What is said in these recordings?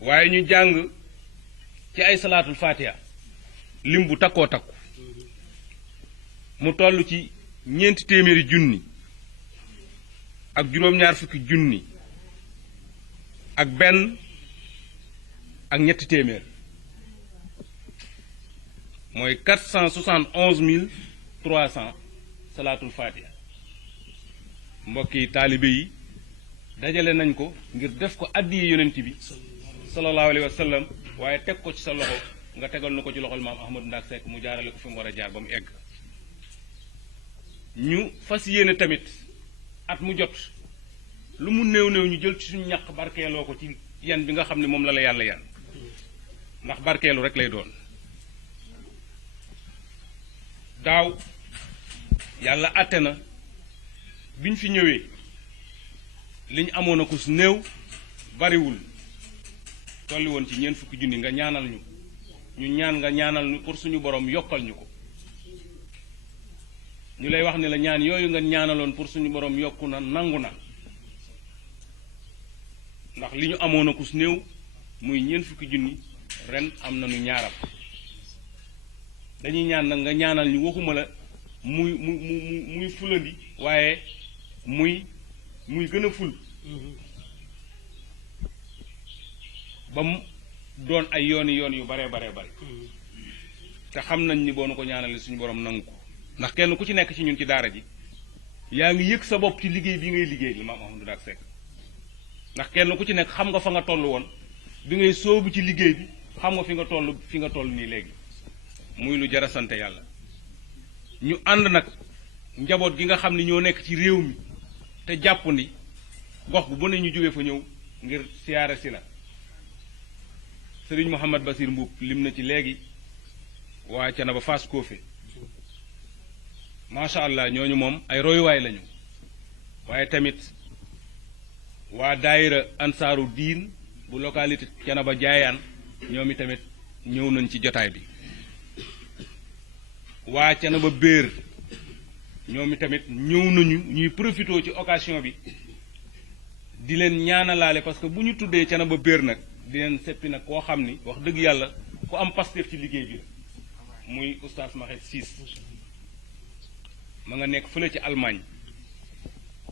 waaye ñu jàng ci ay salaatul fatiha lim bu takkoo takku mu toll ci 400 junni ak juróom-ñaar fukki junni ak benn ak ñetti téeméer mooy 471 salaatul fatiha mbokk yi taalibe yi dajale nañ ko ngir def ko addiye yonent bi sallallahu alayhi wa sallam waaye teg ko ci sa loxo nga tegal na ko ci loxol maam Ahmadou Ndack Seck mu jaarale ko fi mu war a jaar ba mu egg ñu fas yéene tamit at mu jot lu mu néew néew ñu jël ci suñu ñaq barkeeloo ko ci yan bi nga xam ne moom la yàlla yan ndax barkeelu rek lay doon daaw yàlla àtte na biñ fi ñëwee liñ amoon a ko su néew bariwul tolli woon ci 40 junni nga ñaanal ñu ñaan nga ñaanal ñu pour suñu borom yokkal ñu ko ñu lay wax ne la ñaan yooyu nga ñaanaloon pour suñu borom yokku na nangu na ndax li ñu amoon a ko su néew muy 40 junni ren am na nu ñaaram dañuy ñaan nag nga ñaanal ñu waxuma la muy fulandi waaye muy gën a ful ba mu doon ay yoon yu bare bare bare te xam nañ ni boo nu ko ñaanale suñu borom nangu ko ndax kenn ku ci nekk ci ñun ci daara ji yaa ngi yëg sa bopp ci liggéey bi ngay liggéey li maam Ahmadou Ndack Seck ndax kenn ku ci nekk xam nga fa nga toll woon bi ngay sóobu ci liggéey bi xam nga fi nga toll nii léegi muy lu jara sant yàlla ñu ànd nag njaboot gi nga xam ne ñoo nekk ci réew mi te jàpp ni gox bu ne ñu jóge fa ñëw ngir siyaare si la sëriñ Mouhamad Basir Mbuub lim na ci léegi waa Thiénaba Fass Kofé macha allah ñooñu moom ay royuwaay lañu waaye tamit waa daayira ansaaru diin bu localité Thiénaba Jaayaan ñoom i tamit ñëw nañ ci jotaay bi waa Thiénaba Béer ñoom i tamit ñëw nañu ñuy profité ci occasion bi di leen ñaanalaale parce que bu ñu tuddee Thiénaba Béer nag di leen seppi nag koo xam ni wax dëgg yàlla ku am Pastef ci liggéey bi muy oustaz Maxet Siis ma nga nekk fële ci Allemagne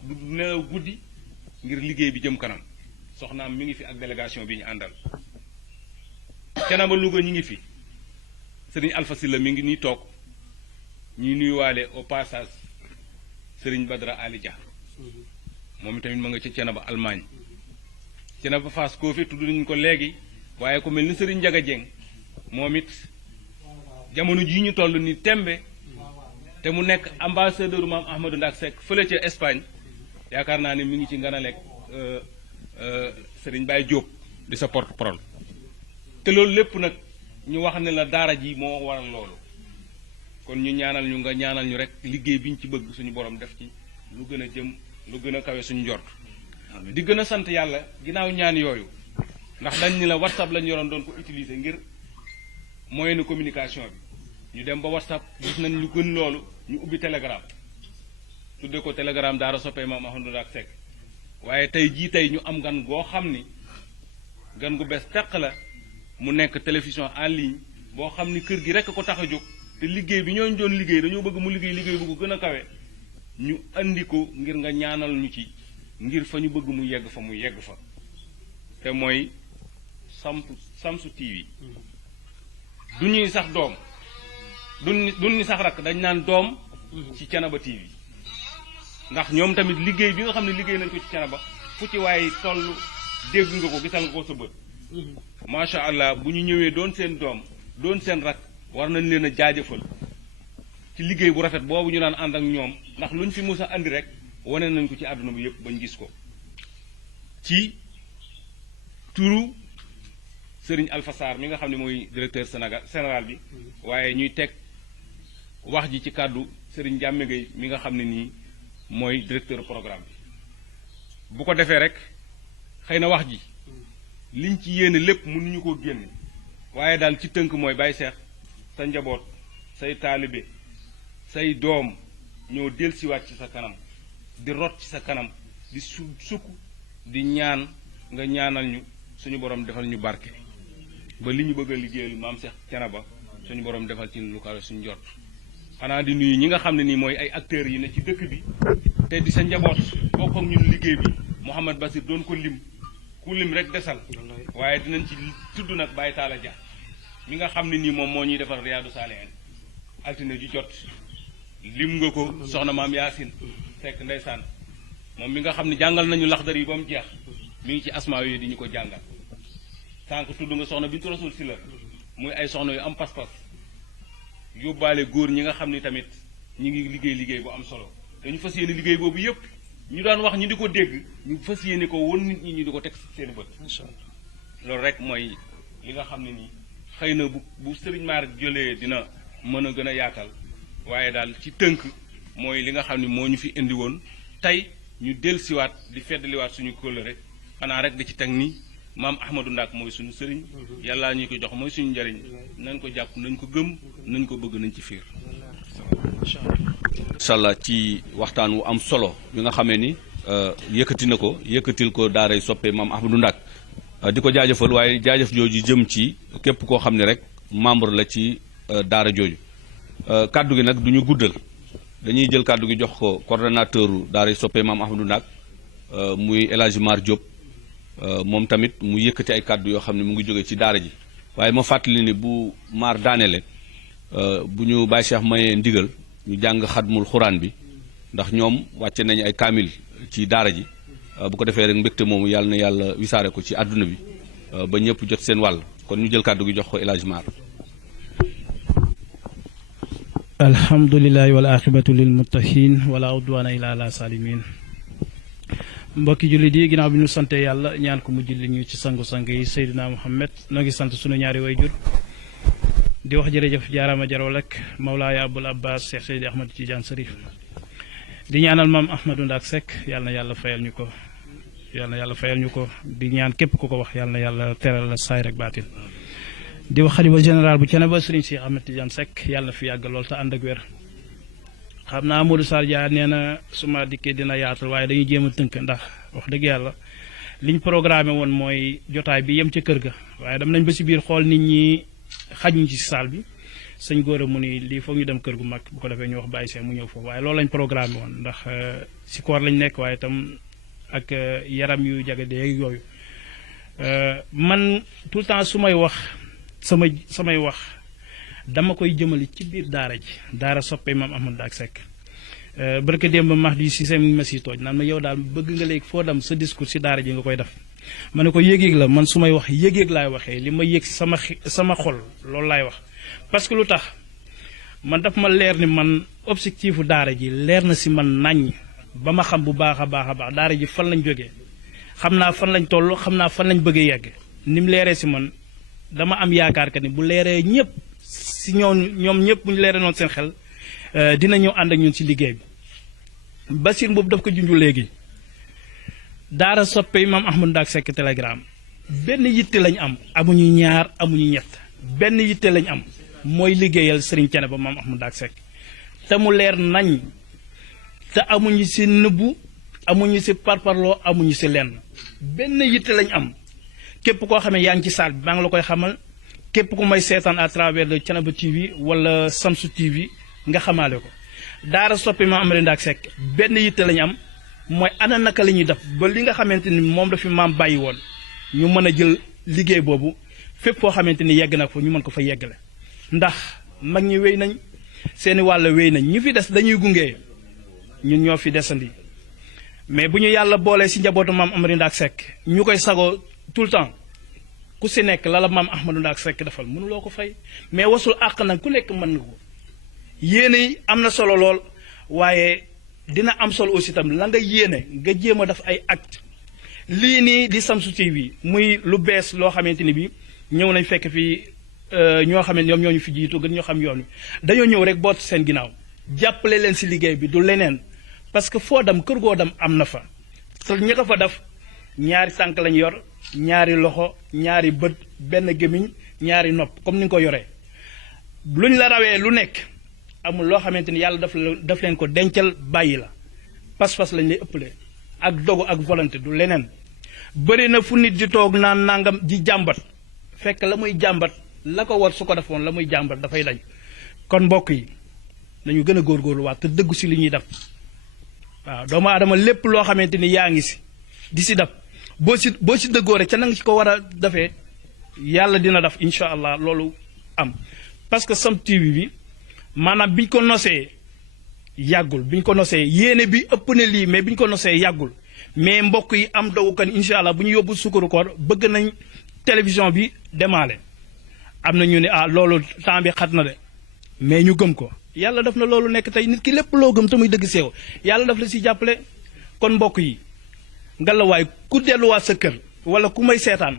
du nelaw guddi ngir liggéey bi jëm kanam soxnaam mi ngi fi ak délégation bi ñu àndal Thiénaba Louga ñi ngi fi sëriñ Alpha Sylla mi ngi nii toog ñuy nuyuwaale au passage sëriñ Badra Ali Dia moom tamit ma nga ca Thiénaba Allemagne Thiénaba Fass Kofé tudd nañu ko léegi waaye ku mel ni sëriñ Njaga Jeng moom it jamono jii ñu toll ni tembe te mu nekk ambassadeur maam Ahmadou Ndack Seck fële ca Espagne yaakaar naa ne mi ngi ci nganaleeg sëriñ Baye Diop di sa porte-parole te loolu lépp nag ñu wax ne la daara ji moo waral loolu kon ñu ñaanal ñu nga ñaanal ñu rek liggéey bi ñu ci bëgg suñu borom def ci lu gën a jëm lu gën a kawe suñu njort di gën a sant yàlla ginnaaw ñaan yooyu ndax dañ ni la WhatsApp lañu yoroon doon ko utiliser ngir moyen de communication bi ñu dem ba WhatsApp gis nañ lu gën loolu ñu ubbi Telegram tudde ko Telegram daara soppee maam Ahmadou Ndack Seck waaye tey ñu am gan goo xam ni gan gu bees teq la mu nekk télévision en ligne boo xam ni kër gi rekk ko tax a jóg te liggéey bi ñooñu doon liggéey dañoo bëgg mu liggéey bu ko gën a kawe ñu andi ko ngir nga ñaanal ñu ci ngir fa ñu bëgg mu yegg fa te mooy Samsu TV du ñuy sax doom du ni sax rakk dañ naan doom ci Thiénaba TV ndax ñoom tamit liggéey bi nga xam ne liggéey nañ ko ci Thiénaba fu ci waaye toll dégg nga ko gisal nga ko sa bët macha allah bu ñu ñëwee doon seen doom doon seen rakk war nañ leen a jaajëfal ci liggéey bu rafet boobu ñu daan ànd ak ñoom ndax lu ñu fi mus a andi rek wane nañ ko ci àdduna bi yëpp bañ gis ko ci turu Serigne Alpha Sarr mi nga xam ne mooy directeur général bi waaye ñuy teg wax ji ci kàddu Serigne Jàmme Gueye mi nga xam ne nii mooy directeur programme bi bu ko defee rek xëy na wax ji liñ ci yéene lépp mënuñu ko génne waaye daal ci tënk mooy Baye Cheikh sa njaboot say taalibe say doom ñoo dellusiwaat ci sa kanam di rot ci sa kanam di sukk di ñaan nga ñaanal ñu suñu borom defal ñu barke ba li ñu bëgg a liggéeyal maam Cheikh Thiénaba suñu borom defal ci lu kawe suñu jot. xanaa di nuyu ñi nga xam ne nii mooy ay acteurs yi ne ci dëkk bi te di sa njaboot bokk ak ñun liggéey bi Mouhamad Basir doon ko lim ku lim rek desal waaye dinañ ci tudd nag Baye Talla Dia mi nga xam ne nii moom moo ñuy defal Riyadou Salihine altine ju jot lim nga ko soxna maam Yaasin fekk ndeysaan moom mi nga xam ne jàngal nañu laxdar yi ba mu jeex mi ngi ci asmaa yooyu di ñu ko jàngal sànq tudd nga soxna Bintu Rasul si la muy ay soxna yu am pas-pas yóbbaale góor ñi nga xam ni tamit ñi ngi liggéey bu am solo dañu fas yéene liggéey boobu yépp ñu daan wax ñu di ko dégg ñu fas yéene ko won nit ñi ñu di ko teg seen bët loolu rek mooy li nga xam ne nii xëy na bu Serigne Mar jëlee dina mën a gën a yaatal waaye daal ci tënk mooy li nga xam ne moo ñu fi indi woon tey ñu dellusiwaat di feddaliwaat suñu kóllëre xanaa rek di ci teg ni maam Ahmadou Ndak mooy suñu sëriñ yàllaa ñu ko jox mooy suñu njariñ nañ ko jàpp nañ ko gëm nañ ko bëgg nañ ci fiir incha allah ci waxtaan wu am solo bi nga xamee ni yëkkati na ko yëkkatil ko daaray soppe maam Ahmadou Ndak di ko jaajëfal waaye jaajëf jooju jëm ci képp koo xam ne rek membre la ci daara jooju kaddu gi nag du ñu guddal dañuy jël kaddu gi jox ko coordonnateur daaray soppe maam Ahmadou Ndak muy El Hadji Mar Diop moom tamit mu yëkkati ay kaddu yoo xam ne mu ngi jóge ci daara ji waaye ma fàttali ni bu maar daanele bu ñu Baye Cheikh mayee ndigal ñu jàng xadmul xuraan bi ndax ñoom wàcce nañu ay kaamil ci daara ji bu ko defee rek mbégte moomu yàlla na yàlla wisaare ko ci àdduna bi ba ñëpp jot seen wàll kon ñu jël kàddu gi jox ko El Hadji Mar. alhamdulilahi wal aqibatu lil muttaqin wala udwana illa ala salimin mbokki jullit yi ginnaaw bi ñu sante yàlla ñaan ko mu julli ñu ci sangu-sang yi Seydina Muhammad noo ngi sant sunu ñaari wayjur di wax jërëjëf jaaraama jarol ak Mawlaaya Abul Abbas Cheikh Seydi Ahmad Tidiane Sarif di ñaanal maam Ahmadou Ndak Seck yàlla na yàlla fayal ñu ko di ñaan képp ku ko wax yàlla na yàlla teral la saay rek baatin di wax xalifa général bu Thiénaba Serigne Cheikh Ahmad Tidiane Seck yàlla na fi yàgg lool te ànd ak wér xam naa Modou Sarr Dia nee na suma dikkee dina yaatal waaye dañuy jéem a tënk ndax wax dëgg yàlla liñ programmé woon mooy jotaay bi yem ca kër ga waaye dem nañ ba si biir xool nit ñi xajuñ ci saal bi sëñ góor mu ni lii foog ñu dem kër gu mag bu ko defee ñu wax bàyyi see mu ñëw foofu waaye loolu lañ programmé woon ndax si koor lañ nekk waaye itam ak yaram yu jagadee yooyu man tout le temps su may wax samay wax dama koy jëmale ci biir daara ji daara soppe maam Ahmadou Ndak Seck barke démb Mahdi Cissé ma si tooj naan ma yow daal bëgg nga léegi foo dem sa discours si daara ji nga koy def ma ne ko yëg-yëg la man su may wax yëg-yëg laay waxee li ma yëg sama xol loolu laay wax parce que lu tax man daf ma leer ni man objectifu daara ji leer na si man naññ ba ma xam bu baax a baax daara ji fan lañ jógee xam naa fan lañ toll xam naa fan lañ bëgg a yegg ni mu leeree si man dama am yaakaar que ni bu leeree ñëpp si ñoom ñëpp bu ñu leeree noonu seen xel dina ñëw ànd ak ñun si liggéey bi Basir boobu daf ko junju léegi daara soppe maam Ahmadou Ndak Seck Telegram benn yitte lañ am amuñu ñaar amuñu ñett benn yitte lañ am mooy liggéeyal Serigne Thiénaba maam Ahmadou Ndak Seck te mu leer nañ te amuñu si nëbbu amuñu si parparloo amuñu si lenn benn yitte lañ am képp koo xam ne yaa ngi ci saal bi maa ngi la koy xamal képp ku may seetaan à travers le Thiénaba TV wala Samsu TV nga xamaale ko daara soppe maam Ahmadou Ndak Seck benn yitte lañ am mooy ana naka la ñuy def ba li nga xamante ni moom la fi maam bàyyi woon ñu mën a jël liggéey boobu fépp foo xamante ni yegg na ko ñu mën ko fa yeggale ndax mag ñi wéy nañ seeni wàll wéy nañ ñu fi des dañuy gunge ñun ñoo fi desandi mais bu ñu yàlla boolee si njabootu maam Ahmadou Ndak Seck ñu koy sagoo tout le temps ku si nekk la maam Ahmadou Ndak Seck defal mënuloo ko fay mais wasul àq nag ku nekk mën nga ko yéene yi am na solo lool waaye dina am solo aussi itam la nga yéene nga jéem a def ay acte lii nii di Samsu TV muy lu bees loo xamante ni bi ñëw nañ fekk fii ñoo xam ne ñoom ñoo ñu fi jiitu gën ñoo xam yoon wi dañoo ñëw rek boot seen ginnaaw jàppale leen si liggéey bi du leneen parce que foo dem kër goo dem am na fa te ñi ko fa def ñaari tànk lañ yor ñaari loxo ñaari bët benn gémmiñ ñaari nopp comme ni nga ko yoree luñ la rawee lu nekk amul loo xamante ni yàlla daf leen ko dencal bàyyi la pas-pas lañ lay ëppale ak dogu ak volonté du leneen bëri na fu nit di toog naan nangam di jàmbat fekk la muy jàmbat la ko war su ko defoon la muy jàmbat dafay dañ kon mbokk yi nañu gën a góorgóorluwaat te dëggu si li ñuy def waaw doomu aadama lépp loo xamante ni yaa ngi si di si def boo si dëggoo rek ca na nga si ko war a defee yàlla dina def incha allah loolu am parce que Sam TV bi maanaam biñ ko nosee yàggul biñ ko nosee yéene bi ëpp na lii mais biñ ko nosee yàggul mais mbokk yi am dogu kan incha allah bu ñu yóbbu sukkaru koor bëgg nañ télévision bi demaale am na ñu ne loolu temps bi xat na de mais ñu gëm ko yàlla def na loolu nekk tey nit ki lépp loo gëm te muy dëgg seew yàlla daf la si jàppale kon mbokk yi ngalawaay ku delluwaat sa kër wala ku may seetaan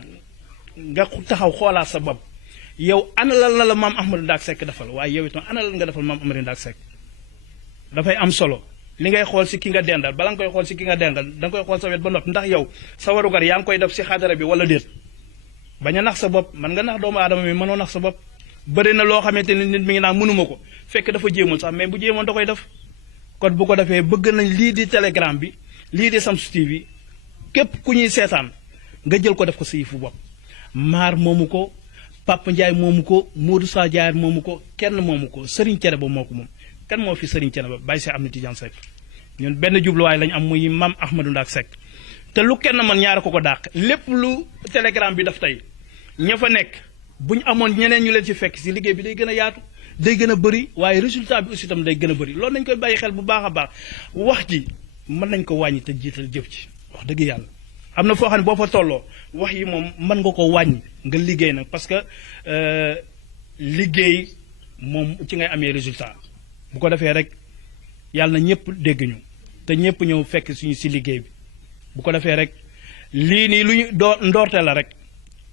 nga taxaw xoolaat sa bopp yow ana lan la maam Ahmadou Ndack Seck defal waaye yow itam ana lan nga defal maam Ahmadou Ndack Seck dafay am solo li ngay xool si ki nga dendal bala nga koy xool si ki nga dendal da nga koy xool sa wet ba noppi ndax yow sa warugar yaa ngi koy def si xadara bi wala déet bañ a nax sa bopp man nga nax doomu aadama mi mënoo nax sa bopp bëri na loo xamante ni nit mi ngi naan mënuma ko fekk dafa jéemul sax mais bu jéemoon da koy def kon bu ko defee bëgg nañ lii di Telegram bi lii di Shamsu TV képp ku ñuy seetaan nga jël ko def ko sa yëfu bopp maar moomu ko Papa Ndiaye moomu ko Modou Sa Diar moomu ko kenn moomu ko Serigne Thiénaba ba moo ko moom kan moo fi Serigne Thiénaba ba Baye Cheikh Ahmed Tidiane Seck ñun benn jubluwaay lañ am muy maam Ahmadou Ndack Seck te lu kenn man ñaara ko dàq lépp lu Telegram bi daf tey ña fa nekk bu ñu amoon ñeneen ñu leen ci fekk si liggéey bi day gën a yaatu day gën a bëri waaye résultat bi aussi itam day gën a bëri loolu nañ koy bàyyi xel bu baax a baax wax ji mën nañ ko wàññi te jiital jëf ci wax dëgg yàlla am na foo xam ne boo fa tolloo wax yi moom mën nga ko wàññi nga liggéey nag parce que liggéey moom ci ngay amee résultat bu ko defee rek yàlla na ñëpp dégg ñu te ñëpp ñëw fekk suñu si liggéey bi bu ko defee rek lii nii lu ñu ndoorte la rek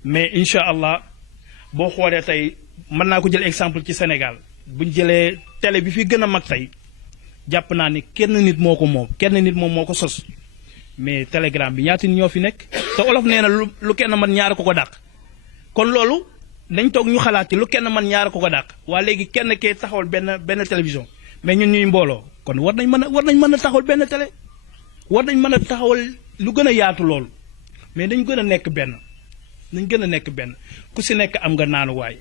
mais incha allah boo xoolee tey mën naa ko jël exemple ci Sénégal bu ñu jëlee télé bi fi gën a mag tey jàpp naa ni kenn nit moo ko moom kenn nit moom moo ko sos mais Telegram bi ñaata nit ñoo fi nekk te olof nee na lu kenn man ñaar ko dàq kon loolu nañ toog ñu xalaat ci lu kenn man ñaar ko dàq waa léegi kenn kee taxawal benn télévision mais ñun ñuy mbooloo kon war nañ mën a taxawal benn télé war nañ mën a taxawal lu gën a yaatu loolu mais dañ gën a nekk benn nañ gën a nekk benn ku si nekk am nga naanuwaay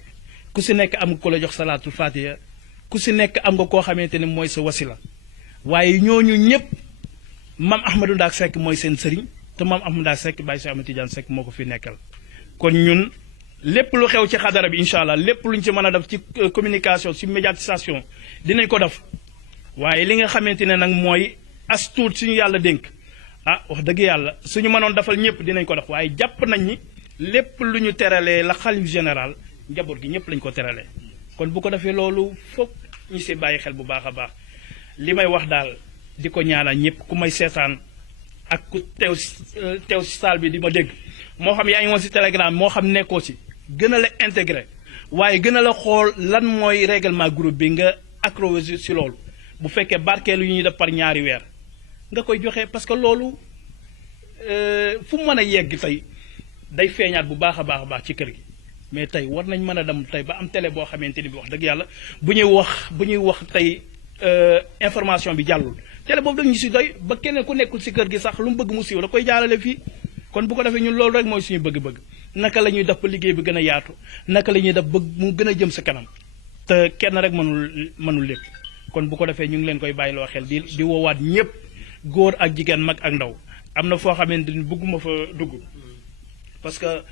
ku si nekk am nga ko la jox salaatul fatiha ku si nekk am nga koo xamante ne mooy sa wasila waaye ñooñu ñëpp maam Ahmadou Ndack Seck mooy seen sëriñ te maam Ahmadou Ndack Seck Baye Cheikh Ahmed Tidiane Seck moo ko fi nekkal kon ñun lépp lu xew ci xadara bi incha allah lépp luñ ci mën a def ci communication ci médiatisation dinañ ko def waaye li nga xamante ne nag mooy as tuut suñu yàlla dénk wax dëgg yàlla suñu mënoon defal ñëpp dinañ ko def waaye jàpp nañ ni lépp lu ñu teralee la xalif général njaboot gi ñëpp lañ ko teralee kon bu ko defee loolu foog ñu si bàyyi xel bu baax a baax li may wax daal di ko ñaanal ñëpp ku may seetaan ak ku teew si salle bi di ma dégg moo xam yaa ngi woon si Telegram moo xam nekkoo si gën a la intégré waaye gën a la xool lan mooy règlement groupe bi nga accroché si loolu bu fekkee barkeelu yu ñuy def par ñaari weer nga koy joxe parce que loolu fu mu mën a yegg tey day feeñaat bu baax a baax ci kër gi mais tey war nañ mën a dem tey ba am télé boo xamante ni bi wax dëgg yàlla bu ñuy wax tey information bi jàllul télé boobu dañu si doy ba keneen ku nekkul si kër gi sax lu mu bëgg mu siiw da koy jaalale fii kon bu ko defee ñun loolu rek mooy suñu bëgg-bëgg naka la ñuy def ba liggéey bi gën a yaatu naka la ñuy def ba mu gën a jëm sa kanam te kenn rek mënul lépp kon bu ko defee ñu ngi leen koy bàyyiloo xel di woowaat ñëpp góor ak jigéen mag ak ndaw am na foo xamante ni bëgguma fa dugg parce que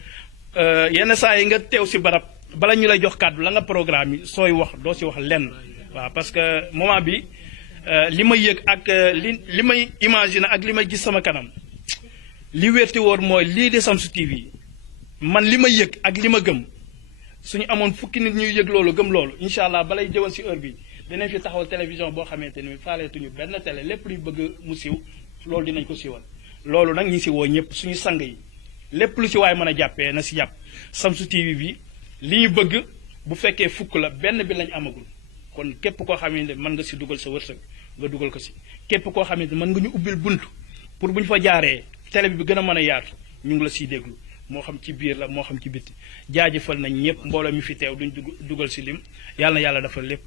yenn saa yi nga teew si barab bala ñu lay jox kàddu la nga programme yi sooy wax doo si wax lenn waaw parce que moment bi li may yëg ak li may imaginer ak li may gis sama kanam li wérti woor mooy lii di Shamsu TV man li ma yëg ak li ma gëm suñu amoon fukki nit ñuy yëg loolu gëm loolu incha allah balay jëwan si heure bi dinañ fi taxawal télévision boo xamante ni faaleetuñu benn télé lépp luy bëgg mu siiw loolu dinañ ko siiwal loolu nag ñi si woo ñëpp suñu sang yi lépp lu si waay mën a jàppee na si jàpp Shamsu TV bi li ñu bëgg bu fekkee fukk la benn bi lañ amagul kon képp koo xamante mën nga si dugal sa wërsëg nga dugal ko si képp koo xamante mën nga ñu ubbil bunt pour bu ñu fa jaaree télé bi gën a mën a yaatu ñu ngi la siy déglu moo xam ci biir la moo xam ci bitti jaajëfal nañ ñëpp mbooloo mi fi teew duñ dugal si lim yàlla na yàlla defal lépp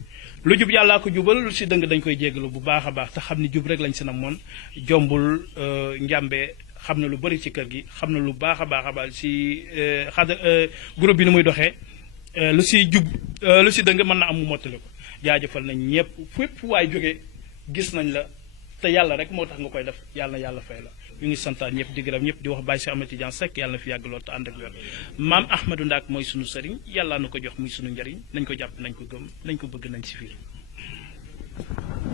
lu jub yàllaa ko jubal lu si dëng dañ koy jéggalu bu baax a baax te xam ni jub rek lañ si na moon jombul njàmbe xam na lu bëri ci kër gi xam na lu baax a baax si groupe bi ni muy doxee lu si jub lu si dëng mën na am mu mottali ko jaajëfal nañ ñëpp fépp waay jógee gis nañ la te yàlla rek moo tax nga koy def yàlla na yàlla fay la ñu ngi santaan ñëpp di gërëm ñëpp di wax Baye Cheikh Ahmed Tidiane Seck yàlla na fi yàgg lool te ànd ak wér maam Ahmadou Ndak mooy sunu sëriñ yàlla na ko jox muy sunu njëriñ nañ ko jàpp nañ ko gëm nañ ko bëgg nañ si fiir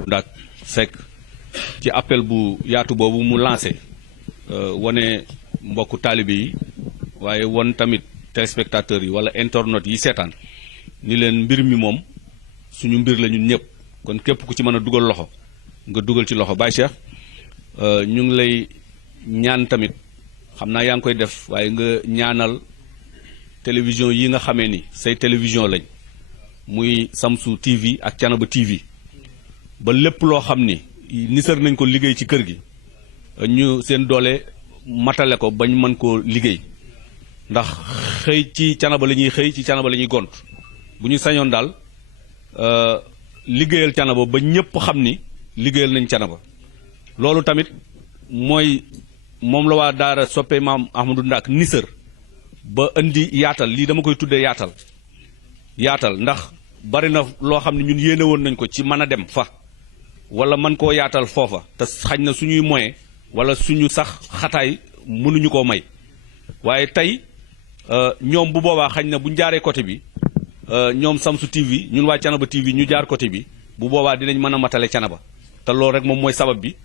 Ndak Seck ci appel bu yaatu boobu mu lancé wane mbokku taalibe yi waaye won tamit téléspectateurs yi wala internautes yi seetaan ni leen mbir mi moom suñu mbir la ñun ñëpp kon képp ku ci mën a dugal loxo nga dugal ci loxo Baye Cheikh ñu ngi lay ñaan tamit xam naa yaa ngi koy def waaye nga ñaanal télévision yi nga xamee ni say télévision lañ muy Samsu TV ak Thiénaba TV ba lépp loo xam ni nisar nañ ko liggéey ci kër gi ñu seen doole matale ko bañ mën koo liggéey ndax xëy ci Thiénaba la ñuy xëy ci Thiénaba la ñuy gont bu ñu sañoon daal liggéeyal Thiénaba ba ñëpp xam ni liggéeyal nañ Thiénaba loolu tamit mooy moom la waa daara soppe maam Ahmadou Ndak nisër ba indi yaatal lii dama koy tuddee yaatal ndax bari na loo xam ne ñun yéene woon nañ ko ci mën a dem fa wala mën koo yaatal foofa te xañ na suñuy moyen wala suñu sax xataay mënuñu koo may waaye tey ñoom bu boobaa xañ na buñ jaaree côté bi ñoom Samsu TV ñun waa Thiénaba TV ñu jaar côté bi bu boobaa dinañ mën a matale Thiénaba te loolu rek moom mooy sabab bi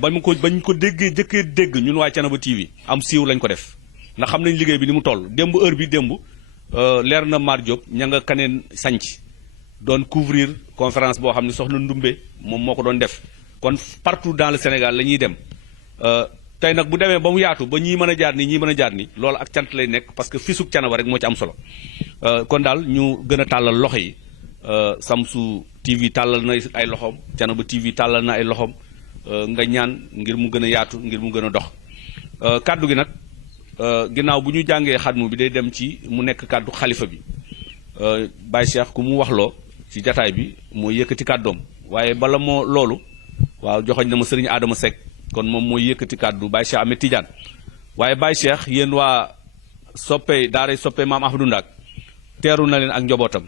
bañ ko déggee jëkkee dégg ñun waa Thiénaba TV am siiw lañ ko def ndax xam nañ liggéey bi ni mu toll démb heure bi démb leer na Mar Diop ña nga kaneen sanc doon couvrir conférence boo xam ne soxna Ndumbe moom moo ko doon def kon partout dans le Sénégal la ñuy dem tey nag bu demee ba mu yaatu ba ñii mën a jaar ni ñii mën a jaar ni loolu ak cant lay nekk parce que fisug Thiénaba rek moo ci am solo kon daal ñu gën a tàllal loxo yi Samsu TV tàllal na ay loxoom Thiénaba TV tàllal na ay loxoom nga ñaan ngir mu gën a yaatu ngir mu gën a dox kàddu gi nag ginnaaw bu ñu jàngee xatmu bi day dem ci mu nekk kàddu xalifa bi Baye Cheikh ku mu waxloo ci jataay bi mooy yëkkati kàddoom waaye bala moo loolu waaw joxoñ na ma sëriñ Adama Seck kon moom mooy yëkkati kàddu Baye Cheikh Ahmed Tidiane waaye Baye Cheikh yéen waa soppe daara soppe maam Ahmadou Ndak teeru na leen ak njobootam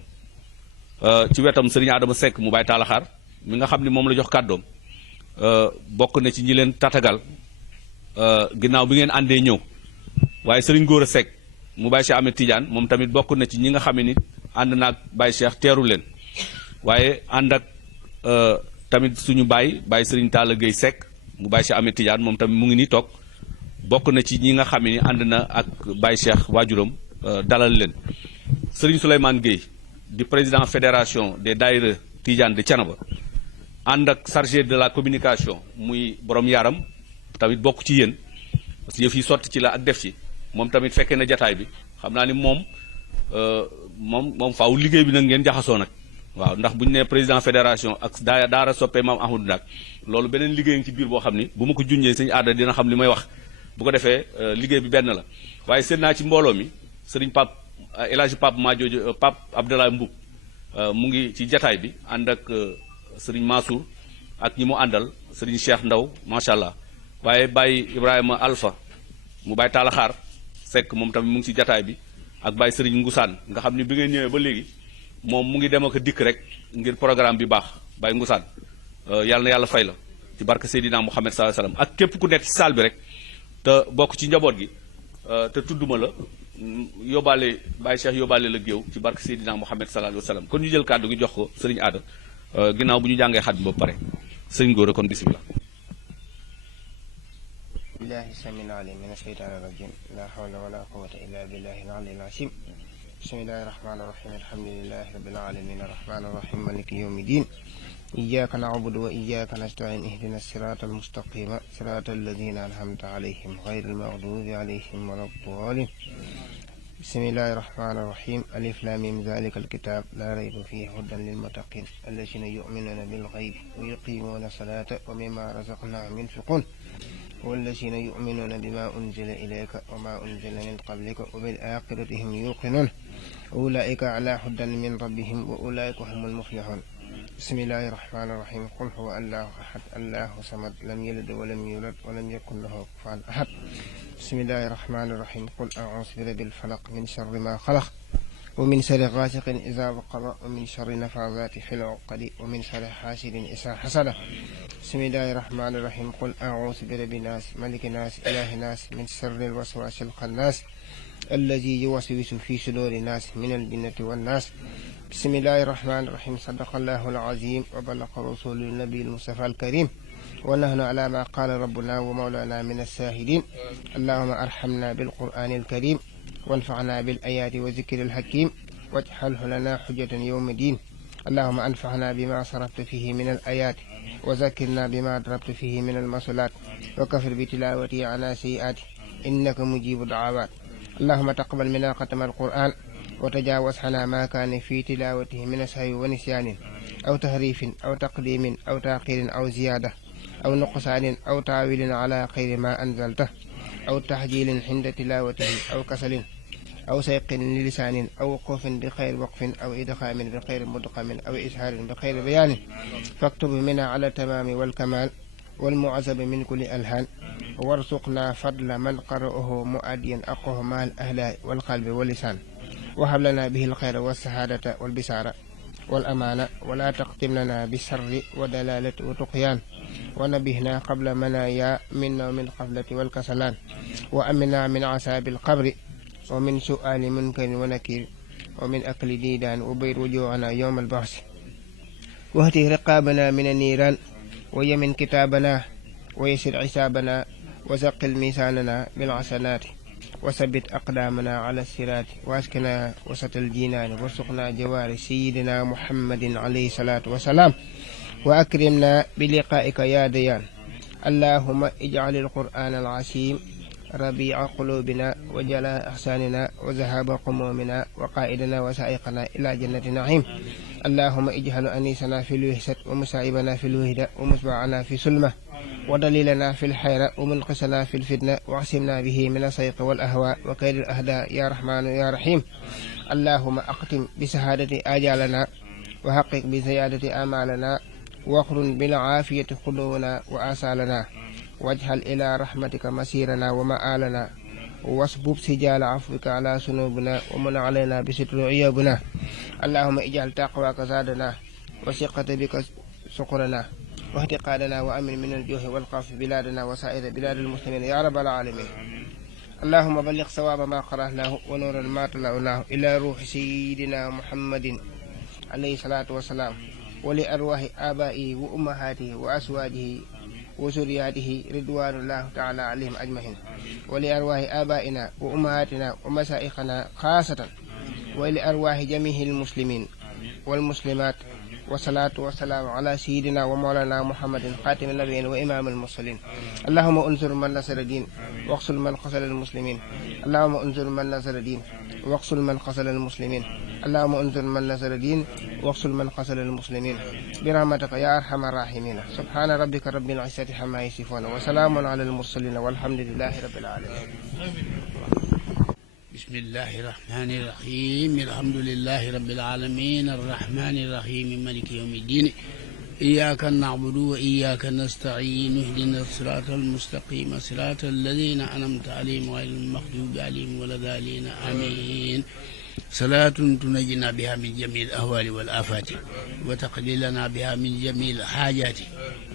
ci wetam sëriñ Adama Seck mu Baye Taalaxaar mi nga xam ne moom la jox kàddoom bokk na ci ñi leen tatagal ginnaaw bi ngeen àndee ñëw waaye sëriñ Góora Seck mu Baye Cheikh Ahmed Tidiane moom tamit bokk na ci ñi nga xam ne ni ànd naag Baye Cheikh teeru leen waaye ànd ak tamit suñu Baye sëriñ Talla Gueye Seck mu Baye Cheikh Ahmed Tidiane moom tamit mu ngi nii toog bokk na ci ñi nga xam ne ni ànd na ak Baye Cheikh waajuram dalal leen sëriñ Souleymane Gueye di président fédération des daïra Tidiane de Thiénaba ànd ak chargé de la communication muy borom yaram tamit bokk ci yéen parce que yëf yi sotti ci la ak def ci moom tamit fekkee na jataay bi xam naa ni moom faaw liggéey bi nag ngeen jaxasoo nag waaw ndax bu ñu nee président fédération ak daara soppe maam Ahmadou Ndak loolu beneen liggéey ci biir boo xam ni bu ma ko junjee sëñ aada dina xam li may wax bu ko defee liggéey bi benn la waaye seet naa ci mbooloo mi sëriñ Pape El Hadj Pape Madiodio Pape Abdoulaye Mboub mu ngi ci jataay bi ànd ak sëriñ Mansour ak ñi mu àndal sëriñ Cheikh Ndaw macha allah waaye Baye Ibrahima Alpha mu Baye Taalaxaar Seck moom tamit mu ngi ci jataay bi ak Baye sëriñ Ngusaan nga xam ni bi ngeen ñëwee ba léegi moom mu ngi dem ak dikk rek ngir programme bi baax Baye Ngusaan yàlla na yàlla fay la ci barke Seydina Muhammad sallallahu alayhi wasallam ak képp ku nekk ci salle bi rek te bokk ci njaboot gi te tudduma la yóbbaale Baye Cheikh yóbbaale la géew ci barke Seydina Muhammad sallallahu alayhi wasallam kon ñu jël kàddu gi jox ko sëriñ Aada ginnaaw bu ñu jàngee xat bi ba pare sëriñ Góora kon bismillah billahi samin alim min asheytaani rajim la hawla wala quwwata illa billahi al-aliyyil azim bismillahi rahmani rahim alhamdulillahi rabbil alamin arrahmani arrahim maliki yawmi din iyyaka na'budu wa iyyaka nasta'in ihdina as-sirata al-mustaqima sirata alladhina an'amta alayhim ghayril maghdubi alayhim waladdallin bismillahi rahmani rahim alif lam mim dhalika al-kitab la rayba fihi hudan lilmuttaqin alladhina yu'minuna bil ghaybi wa yuqimuna as-salata wa mimma razaqnahum yunfiqun والذين يؤمنون بما أنزل إليك وما أنزل من قبلك وبالآخرة هم يوقنون أولئك على هدى من ربهم وأولئك هم المفلحون بسم الله الرحمن الرحيم قل هو الله أحد الله صمد لم يلد ولم يولد ولم يكن له كفوا أحد بسم الله الرحمن الرحيم قل أعوذ برب الفلق من شر ما خلق ومن شر غاسق إذا وقب ومن شر النفاثات في العقد ومن شر حاسد إذا حسد بسم الله الرحمن الرحيم قل أعوذ برب الناس ملك الناس إله الناس من شر الوسواس الخناس الذي يوسوس في صدور الناس من الجنة والناس بسم الله الرحمن الرحيم صدق الله العظيم وبلغ رسول النبي المصطفى الكريم ونحن على ما قال ربنا ومولانا من الشاهدين اللهم أرحمنا بالقرآن الكريم وانفعنا بالآيات وذكر الحكيم واجعله لنا حجة يوم الدين اللهم أنفعنا بما صرفت فيه من الآيات وذكرنا بما ضربت فيه من المصلات وكفر بتلاوتي على سيئات إنك مجيب الدعوات اللهم تقبل منا ختم القرآن وتجاوز عنا ما كان في تلاوته من سهو ونسيان أو تحريف أو تقديم أو تأخير أو زيادة أو نقصان أو تعويل على خير ما أنزلته أو تحجيل عند تلاوته أو كسل أو سيق للسان أو وقوف بخير وقف أو إدغام بخير مدغم أو إسهار بخير بيان فاكتب منا على التمام والكمال والمعزب من كل ألهان وارزقنا فضل من قرأه مؤديا أقوه مع الأهلاء والقلب واللسان وهب لنا به الخير والسعادة والبسارة والأمانة ولا تختم لنا بالشر ودلالة وطغيان ونبهنا قبل منايا من نوم القفلة والكسلان وأمنا من عذاب القبر ومن سؤال منكر ونكير ومن أكل ديدان وبير وجوعنا يوم البعث واهته رقابنا من النيران ويمن كتابنا ويسر حسابنا وثقل ميزاننا بالحسنات وثبت أقدامنا على الصراط واسكنا وسط الجنان وارزقنا جوار سيدنا محمد عليه الصلاة والسلام وأكرمنا بلقائك يا ديان اللهم اجعل القرآن العظيم ربيع قلوبنا وجلاء أحساننا وذهاب قمومنا وقائدنا وسائقنا إلى جنة النعيم اللهم اجعل أنيسنا في الوحشة ومساعبنا في الوحدة ومتبعنا في سلمة ودليلنا في الحيرة ومنقذنا في الفتنة واعصمنا به من السيق والأهواء وكيد الأهداء يا رحمن يا رحيم اللهم أختم بسهادة آجالنا وحقق بزيادة آمالنا واخرن بالعافية خلونا وآسالنا واجعل إلى رحمتك مسيرنا ومآلنا واصبب سجال عفوك على سنوبنا ومن علينا بستر عيوبنا اللهم اجعل تقواك زادنا وثقة بك سقرنا واعتقادنا وأمن من الجوع والخوف بلادنا وسائر بلاد المسلمين يا رب العالمين اللهم بلغ ثواب ما قرأناه ونور ما تلوناه إلى روح سيدنا محمد عليه الصلاة والسلام ولأرواح آبائه وأمهاته وأزواجه وذرياته رضوان الله تعالى عليهم أجمعين ولأرواح آبائنا وأمهاتنا ومشايخنا خاصة ولأرواح جميع المسلمين والمسلمات والصلاة والسلام على سيدنا ومولانا محمد خاتم النبيين وإمام المرسلين اللهم انصر من نصر الدين واقتل من قتل المسلمين اللهم انصر من نصر الدين واقتل من قتل المسلمين اللهم انصر من نصر الدين واقتل من قتل المسلمين برحمتك يا أرحم الراحمين سبحان ربك رب العزة عما يصفون وسلام على المرسلين والحمد لله رب العالمين بسم الله الرحمن الرحيم الحمد لله رب العالمين الرحمن الرحيم مالك يوم الدين إياك نعبد وإياك نستعين اهدنا الصراط المستقيم صراط الذين أنعمت عليهم غير المغضوب عليهم ولا الضالين آمين صلاة تنجينا بها من جميع الأهوال والآفات وتقضي لنا بها من جميع الحاجات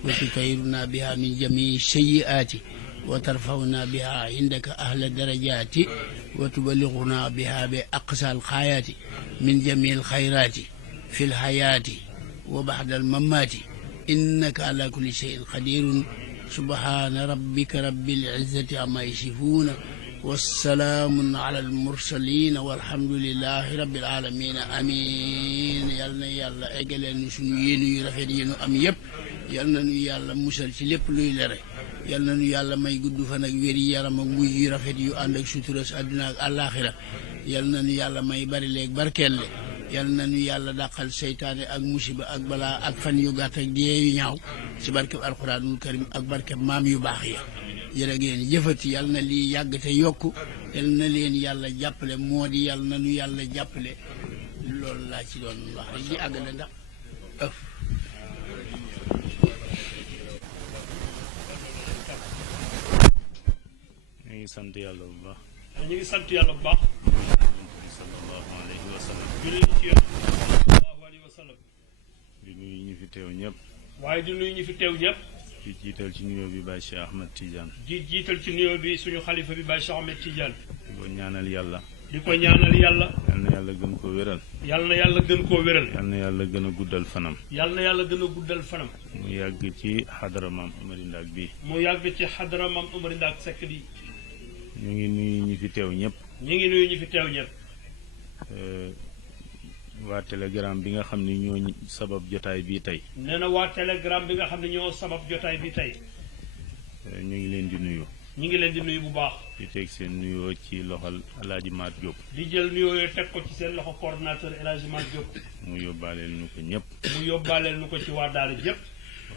وتطهرنا بها من جميع السيئات وترفعنا بها عندك أهل الدرجات وتبلغنا بها بأقصى الغايات من جميع الخيرات في الحياة وبعد الممات إنك على كل شيء قدير سبحان ربك رب العزة عما يصفون والسلام على المرسلين والحمد لله رب العالمين آمين يالنا يالا إجلال نسنو ينو يرفد ينو أم يب يالنا يالا مسل ci lépp luy lere yal na nu yàlla may gudd fan ak wér yaram ak mujj yu rafet yu ànd ak sutura si àdduna ak àllaaxira yal na nu yàlla may bari leeg barkelle yal na nu yàlla dàqal seytaane ak musiba ak balaa ak fan yu gàtt ak dee yu ñaaw si barkeb alxuraanul karim ak barkeb maam yu baax ya jërë ngeen jëfati yal na lii yàgg te yokku yal na leen yàlla jàppale moo di yal na nu yàlla jàppale loolu laa ci doon wax rek di àggale ndax ngi sant yàlla bu baax. ñu ngi sant yàlla bu baax. sallallahu alayhi wa sallam. julli ci yéen sallallahu alayhi wa sallam. di nuyu ñi fi teew ñëpp. waaye di nuyu ñi fi teew ñëpp. di jiital ci nuyoo bi Baye Cheikh Ahmed Tidiane. di jiital ci nuyoo bi suñu xalifa bi Baye Cheikh Ahmed Tidiane. di ko ñaanal yàlla. di ko ñaanal yàlla. yal na yàlla gën koo wéral. yal na yàlla gën koo wéral. yal na yàlla gën a guddal fanam. yal na yàlla gën a guddal fanam. mu yàgg ci xadara maam Amary Ndaak bi. mu yàgg ci xadara maam Amary Ndaak Seck bi. ñu ngi nuyu ñi fi teew ñëpp. ñu ngi nuyu ñi fi teew ñëpp. waa Telegram bi nga xam ne ñoo sabab jotaay bii tey. nee na waa Telegram bi nga xam ne ñoo sabab jotaay bi tey. ñu ngi leen di nuyu. ñu ngi leen di nuyu bu baax. di teg seen nuyoo ci loxol El Hadj Mat Diop. di jël nuyoo yooyu teg ko ci seen loxo coordinateur El Hadj Mat Diop. mu yóbbaaleel nu ko ñëpp. mu yóbbaaleel nu ko ci waa daara yëpp.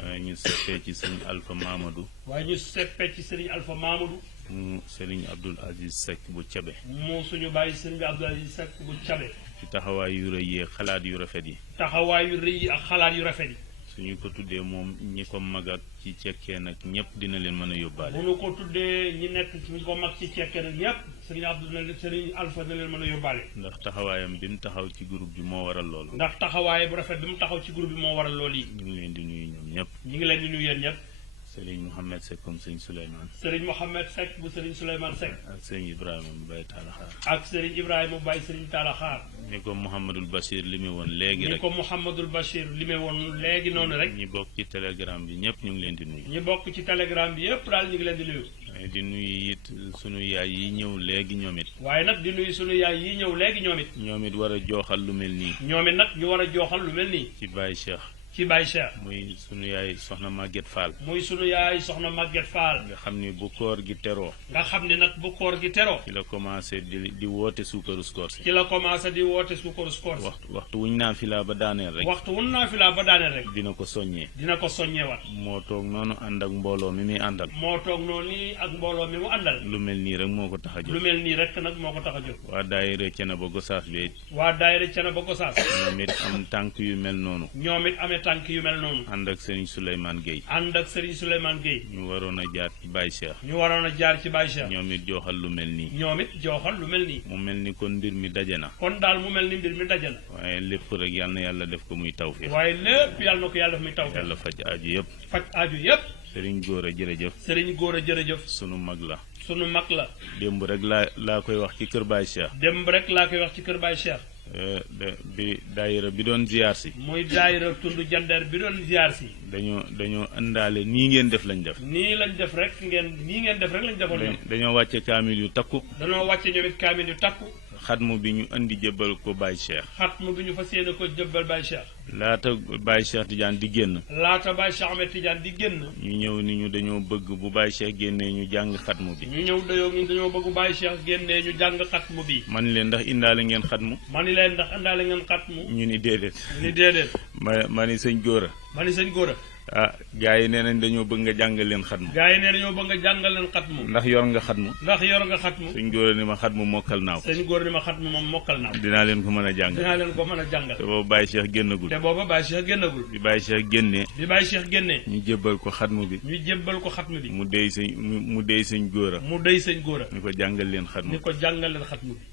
waaye ñu seppee ci sëñ Alpha Mamadou. waaye ñu seppee ci sëriñ Alpha Mamadou. mu sëriñ Abdoul Aziz Seck bu Cabe. mu suñu bàyyi sëriñ bi Abdoul Aziz Seck bu Cabe. ci taxawaay yu rëy yi xalaat yu rafet yi. taxawaay yu rëy yi ak xalaat yu rafet yi. suñu ko tuddee moom ñi ko mag ak ci cekkee nag ñëpp dina leen mën a yóbbaale. bu nu ko tuddee ñi nekk ñi ko mag ci cekkee nag ñëpp sëriñ Abdou na sëriñ Alpha na leen mën a yóbbaale. ndax taxawaayam bi mu taxaw ci groupe bi moo waral loolu. ndax taxawaay bu rafet bi mu taxaw ci groupe bi moo waral loolu yi. ñu ngi leen di nuyu ñoom ñëpp. ñu ngi leen di nuyu yéen ñëpp. Serigne Mouhamed Seck comme Serigne Souleymane. Serigne Mouhamed Seck bu Serigne Souleymane Seck. ak Serigne Ibrahima mu Baye Talla Xaar. ak Serigne Ibrahima mu Baye Serigne Talla Xaar. ni ko Mouhamadul Bachir li mu woon léegi rek. ni ko Mouhamadul Bachir li mu woon léegi noonu rek. ñi bokk ci telegram bi ñëpp ñu ngi leen di nuyu. ñi bokk ci telegram bi yëpp daal ñu ngi leen di nuyu. di nuyu it sunu yaay yi ñëw léegi ñoom it. waaye nag di nuyu sunu yaay yi ñëw léegi ñoom it. ñoom it war a jooxal lu mel nii. ñoom it nag ñu war a jooxal lu mel nii. ci Baye Cheikh. ci Baye Cheikh. muy sunu yaay soxna Maguette Fall. muy sunu yaay soxna Maguette Fall. nga xam ni bu koor gi teroo. nga xam ni nag bu koor gi teroo. ci la commencé di woote suukaru koor si. ci la commencé di woote suukaru koor si. waxtu wuñ naa fi laa ba daaneel rek. waxtu wuñ naa fi laa ba daaneel rek. dina ko soññee. dina ko soññeewaat. moo toog noonu ànd ak mbooloo mi muy àndal. moo toog noonu nii ak mbooloo mi mu àndal. lu mel nii rek moo ko tax a jóg. lu mel nii rek nag moo ko tax a jóg. waa daayira Thiénaba Gossas bi. waa daayira Thiénaba Gossas. ñoom it am tànk yu mel noonu. ñoom it amee tànk yu mel noonu. ànd ak Serigne Souleymane Gueye. ànd ak Serigne Souleymane Gueye. ñu waroon a jaar ci Baye Cheikh. ñu waroon a jaar ci Baye Cheikh. ñoom it jooxal lu mel nii. ñoom it jooxal lu mel nii. mu mel ni kon mbir mi daje na. kon daal mu mel ni mbir mi daje na. waaye lépp rek yal na yàlla def ko muy tawfeex. waaye lépp yàlla na ko yàlla def muy tawfeex. yàlla faj aaju yëpp. faj aaju yëpp. Serigne Gora jërëjëf. Serigne Gora jërëjëf. sunu mag la. sunu mag la. démb rek laa koy wax ci kër Baye Cheikh. démb rek laa koy wax ci kër Baye Cheikh. bi daayira bi doon ziar si. muy daayira tund jandeer bi doon ziar si. dañoo indaale nii ngeen def lañ def. nii lañ def rek nii ngeen def rek lañ defoon ñoom. dañoo wàcce kaamil yu takku. dañoo wàcce ñoom it kaamil yu takku. xatmu bi ñu indi jëbbal ko Baye Cheikh. xatmu bi ñu fas yéene ko jëbbal Baye Cheikh. laata Baye Cheikh Tidiane di génn. laata Baye Cheikh Ahmed Tidiane di génn. ñu ñëw ni ñu dañoo bëgg bu Baye Cheikh génnee ñu jàng xatmu bi. ñu ñëw dañoo bëgg Baye Cheikh génnee ñu jàng xatmu bi. man leen ndax indaale ngeen xatmu. man leen ndax indaale ngeen xatmu. ñu ni déedéet. ni déedéet. ma ni sëñ Gora. ma ni sëñ Gora. gars yi nee nañ dañoo bëgg nga jàngal leen xatmu. gars yi nee dañoo bëgg nga jàngal leen xatmu. ndax yor nga xatmu. ndax yor nga xatmu. sëñ Gora ni ma xatmu mokkal naaw. sëñ Gora ni ma xatmu moom mokkal naaw. dinaa leen ko mën a jàngal. dinaa leen ko mën a jàngal. te booba Baye Cheikh génnagul. bi Baye Cheikh génnee. ñu jébbal ko xatmu bi. mu dey sëñ Gora. ni ko jàngal leen xatmu bi.